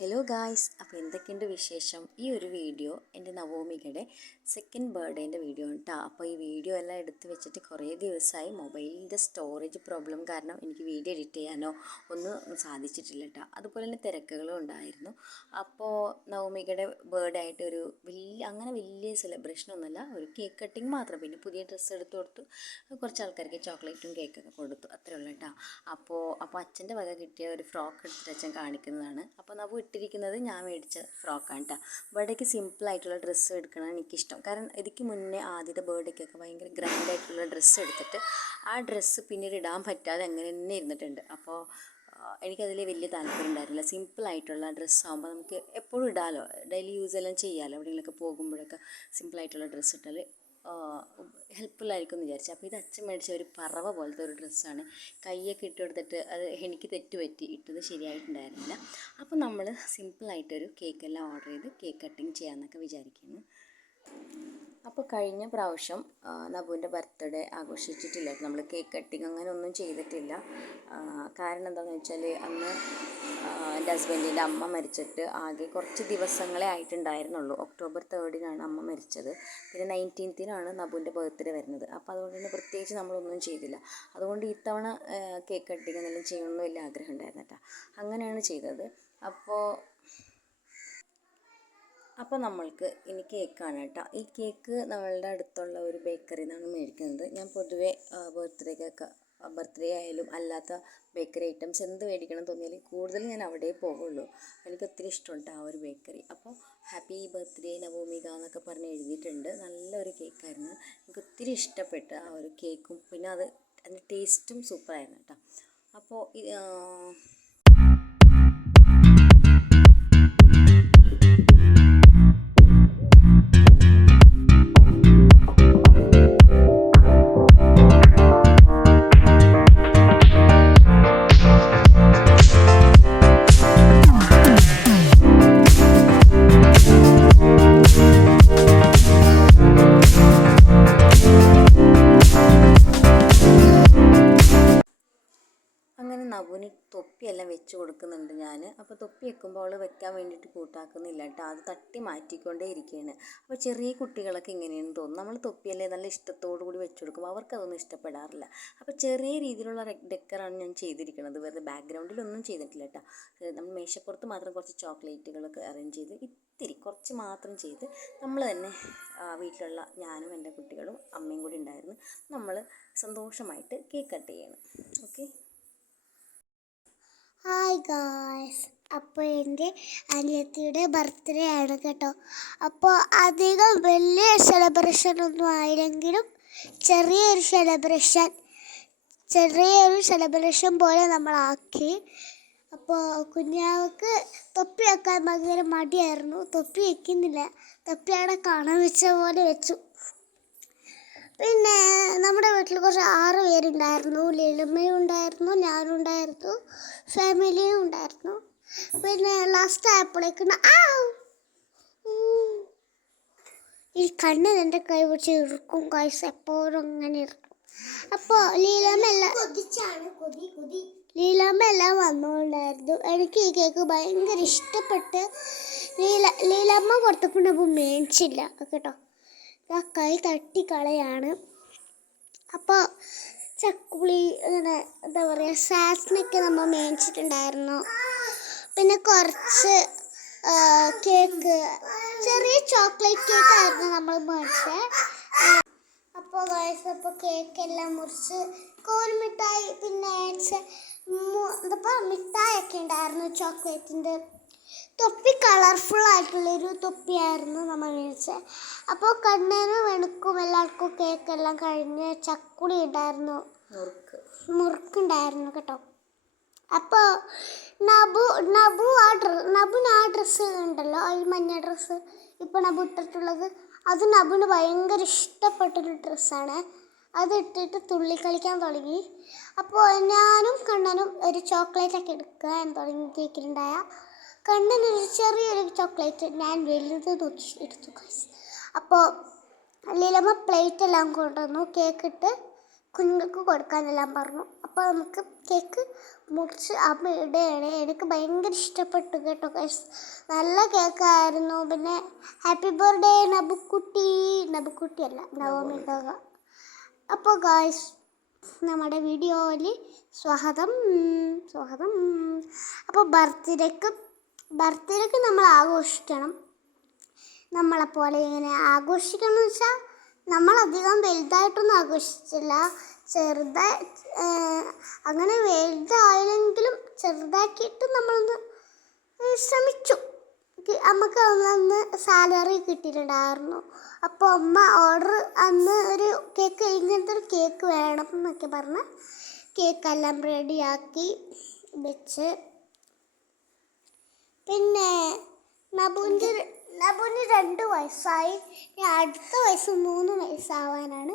Hello guys, അപ്പോൾ എന്തൊക്കെയുണ്ട് വിശേഷം? ഈ ഒരു വീഡിയോ എൻ്റെ നവോമികയുടെ സെക്കൻഡ് ബർത്ത്ഡേൻ്റെ വീഡിയോ ആണ് കേട്ടോ. അപ്പോൾ ഈ വീഡിയോ എല്ലാം എടുത്ത് വെച്ചിട്ട് കുറേ ദിവസമായി. മൊബൈലിൻ്റെ സ്റ്റോറേജ് പ്രോബ്ലം കാരണം എനിക്ക് വീഡിയോ എഡിറ്റ് ചെയ്യാനോ ഒന്നും സാധിച്ചിട്ടില്ല കേട്ടോ. അതുപോലെ തന്നെ തിരക്കുകളും ഉണ്ടായിരുന്നു. അപ്പോൾ നവോമികയുടെ ബർത്ത്ഡേ ആയിട്ട് ഒരു വലിയ സെലിബ്രേഷനൊന്നുമല്ല, ഒരു കേക്ക് കട്ടിങ് മാത്രം. പിന്നെ പുതിയ ഡ്രസ്സ് എടുത്ത് കൊടുത്തു, കുറച്ച് ആൾക്കാർക്ക് ചോക്ലേറ്റും കേക്കൊക്കെ കൊടുത്തു, അത്രേ ഉള്ളൂ കേട്ടോ. അപ്പോൾ അച്ഛൻ്റെ വക കിട്ടിയ ഒരു ഫ്രോക്ക് എടുത്തിട്ട് അച്ഛൻ കാണിക്കുന്നതാണ്. അപ്പോൾ നവു ഇട്ടിരിക്കുന്നത് ഞാൻ മേടിച്ച ഫ്രോക്കാണ് കേട്ടോ. ബർത്ത്ഡേക്ക് സിമ്പിളായിട്ടുള്ള ഡ്രസ്സ് എടുക്കണം എനിക്കിഷ്ടം. കാരണം ഇതിക്ക് മുന്നേ ആദ്യത്തെ ബർത്ത്ഡേക്കൊക്കെ ഭയങ്കര ഗ്രാൻഡായിട്ടുള്ള ഡ്രസ്സ് എടുത്തിട്ട് ആ ഡ്രസ്സ് പിന്നീട് ഇടാൻ പറ്റാതെ അങ്ങനെ തന്നെ ഇരുന്നിട്ടുണ്ട്. അപ്പോൾ എനിക്കതിൽ വലിയ താല്പര്യം ഉണ്ടായിരുന്നില്ല. സിമ്പിളായിട്ടുള്ള ഡ്രസ്സാകുമ്പോൾ നമുക്ക് എപ്പോഴും ഇടാമല്ലോ, ഡെയിലി യൂസ് എല്ലാം ചെയ്യാമല്ലോ. എവിടെയെങ്കിലുമൊക്കെ പോകുമ്പോഴൊക്കെ സിമ്പിളായിട്ടുള്ള ഡ്രസ്സ് ഇട്ടാൽ ഹെൽപ്ഫുള്ളായിരിക്കും എന്ന് വിചാരിച്ചു. അപ്പോൾ ഇത് അച്ഛൻ മേടിച്ച ഒരു പറവ പോലത്തെ ഒരു ഡ്രസ്സാണ്. കൈയൊക്കെ ഇട്ട് കൊടുത്തിട്ട് അത് എനിക്ക് തെറ്റുപറ്റി, ഇട്ടത് ശരിയായിട്ടുണ്ടായിരുന്നില്ല. അപ്പോൾ നമ്മൾ സിമ്പിളായിട്ടൊരു കേക്കെല്ലാം ഓർഡർ ചെയ്ത് കേക്ക് കട്ടിങ് ചെയ്യാമെന്നൊക്കെ വിചാരിക്കുന്നു. അപ്പോൾ കഴിഞ്ഞ പ്രാവശ്യം നബുവിൻ്റെ ബർത്ത്ഡേ ആഘോഷിച്ചിട്ടില്ലായിരുന്നു. നമ്മൾ കേക്ക് കട്ടിങ് അങ്ങനെ ഒന്നും ചെയ്തിട്ടില്ല. കാരണം എന്താണെന്ന് വെച്ചാൽ അന്ന് എൻ്റെ ഹസ്ബൻഡിൻ്റെ അമ്മ മരിച്ചിട്ട് ആകെ കുറച്ച് ദിവസങ്ങളെ ആയിട്ടുണ്ടായിരുന്നുള്ളൂ. ഒക്ടോബർ 3 അമ്മ മരിച്ചത്. പിന്നെ 19 നബുവിൻ്റെ ബർത്ത്ഡേ വരുന്നത്. അപ്പോൾ അതുകൊണ്ട് തന്നെ പ്രത്യേകിച്ച് നമ്മളൊന്നും ചെയ്തില്ല. അതുകൊണ്ട് ഇത്തവണ കേക്ക് കട്ടിങ് എന്തെങ്കിലും ചെയ്യണമെന്ന് വലിയ ആഗ്രഹം ഉണ്ടായിരുന്നു കേട്ടോ. അങ്ങനെയാണ് ചെയ്തത്. അപ്പോൾ നമ്മൾക്ക് ഇനി കേക്കാണ് കേട്ടോ. ഈ കേക്ക് നമ്മളുടെ അടുത്തുള്ള ഒരു ബേക്കറിയിൽ നിന്നാണ് മേടിക്കുന്നത്. ഞാൻ പൊതുവേ ബർത്ത്ഡേ ആയാലും അല്ലാത്ത ബേക്കറി ഐറ്റംസ് എന്ത് മേടിക്കണം തോന്നിയാലും കൂടുതൽ ഞാൻ അവിടെ പോകുള്ളൂ. എനിക്ക് ഒത്തിരി ഇഷ്ടമുണ്ട് ആ ഒരു ബേക്കറി. അപ്പോൾ ഹാപ്പി ബർത്ത്ഡേ നവോമിക എന്നൊക്കെ പറഞ്ഞ് എഴുതിയിട്ടുണ്ട്. നല്ലൊരു കേക്കായിരുന്നു. എനിക്ക് ഒത്തിരി ഇഷ്ടപ്പെട്ടു ആ ഒരു കേക്കും. പിന്നെ അതിൻ്റെ ടേസ്റ്റും സൂപ്പറായിരുന്നു കേട്ടോ. അപ്പോൾ അങ്ങനെ നവുന് തൊപ്പിയെല്ലാം വെച്ച് കൊടുക്കുന്നുണ്ട് ഞാൻ. അപ്പോൾ തൊപ്പി വെക്കുമ്പോൾ അവൾ വെക്കാൻ വേണ്ടിയിട്ട് കൂട്ടാക്കുന്നില്ല കേട്ടോ. അത് തട്ടി മാറ്റിക്കൊണ്ടേ ഇരിക്കുകയാണ്. അപ്പോൾ ചെറിയ കുട്ടികളൊക്കെ ഇങ്ങനെയെന്ന് തോന്നും. നമ്മൾ തൊപ്പിയല്ലേ നല്ല ഇഷ്ടത്തോടു കൂടി വെച്ച് കൊടുക്കുമ്പോൾ അവർക്കതൊന്നും ഇഷ്ടപ്പെടാറില്ല. അപ്പോൾ ചെറിയ രീതിയിലുള്ള ഡെക്കറാണ് ഞാൻ ചെയ്തിരിക്കുന്നത്. വെറുതെ ബാക്ക്ഗ്രൗണ്ടിലൊന്നും ചെയ്തിട്ടില്ല കേട്ടോ. നമ്മൾ മേശപ്പുറത്ത് മാത്രം കുറച്ച് ചോക്ലേറ്റുകളൊക്കെ അറേഞ്ച് ചെയ്ത് ഇത്തിരി കുറച്ച് മാത്രം ചെയ്ത് നമ്മൾ തന്നെ വീട്ടിലുള്ള ഞാനും എൻ്റെ കുട്ടികളും അമ്മയും കൂടി ഉണ്ടായിരുന്നു. നമ്മൾ സന്തോഷമായിട്ട് കേക്ക് കട്ട് ചെയ്യണം. ഓക്കെ. ഹായ് ഗായ്സ്, അപ്പോൾ എൻ്റെ അനിയത്തിയുടെ ബർത്ത്ഡേ ആണ് കേട്ടോ. അപ്പോൾ അധികം വലിയ സെലിബ്രേഷൻ ഒന്നും ആയില്ലെങ്കിലും ചെറിയൊരു സെലിബ്രേഷൻ പോലെ നമ്മളാക്കി. അപ്പോൾ കുഞ്ഞാവക്ക് തൊപ്പി വെക്കാൻ ഭയങ്കര മടിയായിരുന്നു. തൊപ്പി വെക്കുന്നില്ല, തൊപ്പി അവിടെ കാണാൻ വെച്ച പോലെ വെച്ചു. പിന്നെ നമ്മുടെ വീട്ടിൽ കുറച്ച് 6 പേരുണ്ടായിരുന്നു. ലളിമയും ഉണ്ടായിരുന്നു, ഞാനും ഉണ്ടായിരുന്നു, ഫാമിലിയും ഉണ്ടായിരുന്നു. പിന്നെ ലാസ്റ്റ് ആയപ്പോഴേക്കും ഈ കണ്ണ് എൻ്റെ കൈ പിടിച്ച് ഇറുക്കും. കാഴ്ച എപ്പോഴും അങ്ങനെ ഇരിക്കും. അപ്പോൾ ലീലാമ്മ എല്ലാം വന്നുകൊണ്ടായിരുന്നു. എനിക്ക് ഈ കേക്ക് ഭയങ്കര ഇഷ്ടപ്പെട്ട് ലീലാമ്മ കൊടുത്തപ്പോൾ മേടിച്ചില്ല കേട്ടോ. ആ കൈ തട്ടിക്കളയാണ്. അപ്പോൾ ചക്കുളി അങ്ങനെ എന്താ പറയുക, സാസ്നൊക്കെ നമ്മൾ മേടിച്ചിട്ടുണ്ടായിരുന്നു. പിന്നെ കുറച്ച് കേക്ക്, ചെറിയ ചോക്ലേറ്റ് കേക്കായിരുന്നു നമ്മൾ മേടിച്ചത്. അപ്പോൾ കേക്കെല്ലാം മുറിച്ച് കോൽമിഠായി, പിന്നെ മിഠായൊക്കെ ഉണ്ടായിരുന്നു ചോക്ലേറ്റിൻ്റെ. തൊപ്പി കളർഫുള്ളായിട്ടുള്ളൊരു തൊപ്പിയായിരുന്നു നമ്മൾ മേടിച്ചത്. അപ്പോൾ കണ്ണനും വെണുക്കും എല്ലാവർക്കും കേക്കെല്ലാം കഴിഞ്ഞ് ചക്കുളി ഉണ്ടായിരുന്നു, മുറുക്കുണ്ടായിരുന്നു കേട്ടോ. അപ്പോൾ നബുന് ആ ഡ്രസ്സ് ഉണ്ടല്ലോ, ഈ മഞ്ഞ ഡ്രസ്സ് ഇപ്പോൾ നബു ഇട്ടിട്ടുള്ളത്, അത് നബുന് ഭയങ്കര ഇഷ്ടപ്പെട്ടൊരു ഡ്രസ്സാണ്. അതിട്ടിട്ട് തുള്ളി കളിക്കാൻ തുടങ്ങി. അപ്പോൾ ഞാനും കണ്ണനും ഒരു ചോക്ലേറ്റൊക്കെ എടുക്കാൻ തുടങ്ങി. കേക്കിലുണ്ടായ കണ്ണനൊരു ചെറിയൊരു ചോക്ലേറ്റ് ഞാൻ വലുത് നോക്കി എടുത്തു. അപ്പോൾ ലീലമ്മ പ്ലേറ്റ് എല്ലാം കൊണ്ടുവന്നു. കേക്കിട്ട് കുഞ്ഞുങ്ങൾക്ക് കൊടുക്കാനെല്ലാം പറഞ്ഞു. അപ്പോൾ നമുക്ക് കേക്ക് മുറിച്ച് അമ്മ ഇടുകയാണ്. എനിക്ക് ഭയങ്കര ഇഷ്ടപ്പെട്ടു കേട്ടോ ഗൈസ്. നല്ല കേക്കായിരുന്നു. പിന്നെ ഹാപ്പി ബർത്ത്ഡേ നബുക്കുട്ടിയല്ല നവോമി ഗാഗ. അപ്പോൾ ഗൈസ് നമ്മുടെ വീഡിയോയിൽ സ്വാഗതം. അപ്പോൾ ബർത്ത്ഡേക്ക് നമ്മൾ ആഘോഷിക്കണം. നമ്മളെപ്പോലെ ഇങ്ങനെ ആഘോഷിക്കണം എന്ന് വെച്ചാൽ നമ്മളധികം വലുതായിട്ടൊന്നും ആഘോഷിച്ചില്ല. അങ്ങനെ വലുതായില്ലെങ്കിലും ചെറുതാക്കിയിട്ട് നമ്മളൊന്ന് ശ്രമിച്ചു. നമുക്ക് അന്ന് സാലറി കിട്ടിയിട്ടുണ്ടായിരുന്നു. അപ്പോൾ അമ്മ ഓർഡർ അന്ന് ഒരു കേക്ക്, ഇങ്ങനത്തെ ഒരു കേക്ക് വേണം എന്നൊക്കെ പറഞ്ഞ് കേക്കെല്ലാം റെഡിയാക്കി വെച്ച്. പിന്നെ നബുവിന് 2 വയസ്സായി. അടുത്ത വയസ്സ് 3 വയസ്സാവാനാണ്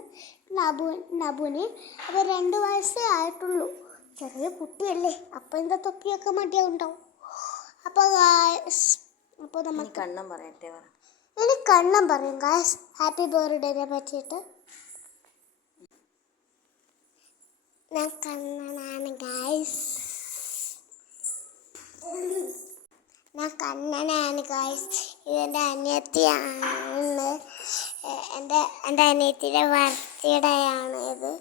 നബുവിന്. അപ്പോൾ 2 വയസ്സേ ആയിട്ടുള്ളൂ. ചെറിയ കുട്ടിയല്ലേ, അപ്പോൾ എന്താ തൊപ്പിയൊക്കെ മടിയാവുണ്ടാവും. അപ്പോൾ നമുക്ക് കണ്ണം പറയട്ടെ. ഇനി കണ്ണം പറയും ഗായ്സ് ഹാപ്പി ബർത്ത്ഡേനെ പറ്റിയിട്ട്. ഞാൻ കണ്ണനാണ് ഗായ്സ്. ഇതെൻ്റെ അനിയത്തിയാണ്. എൻ്റെ അനിയത്തിയുടെ ബർത്ത്ഡേ ആണ് ഇത്.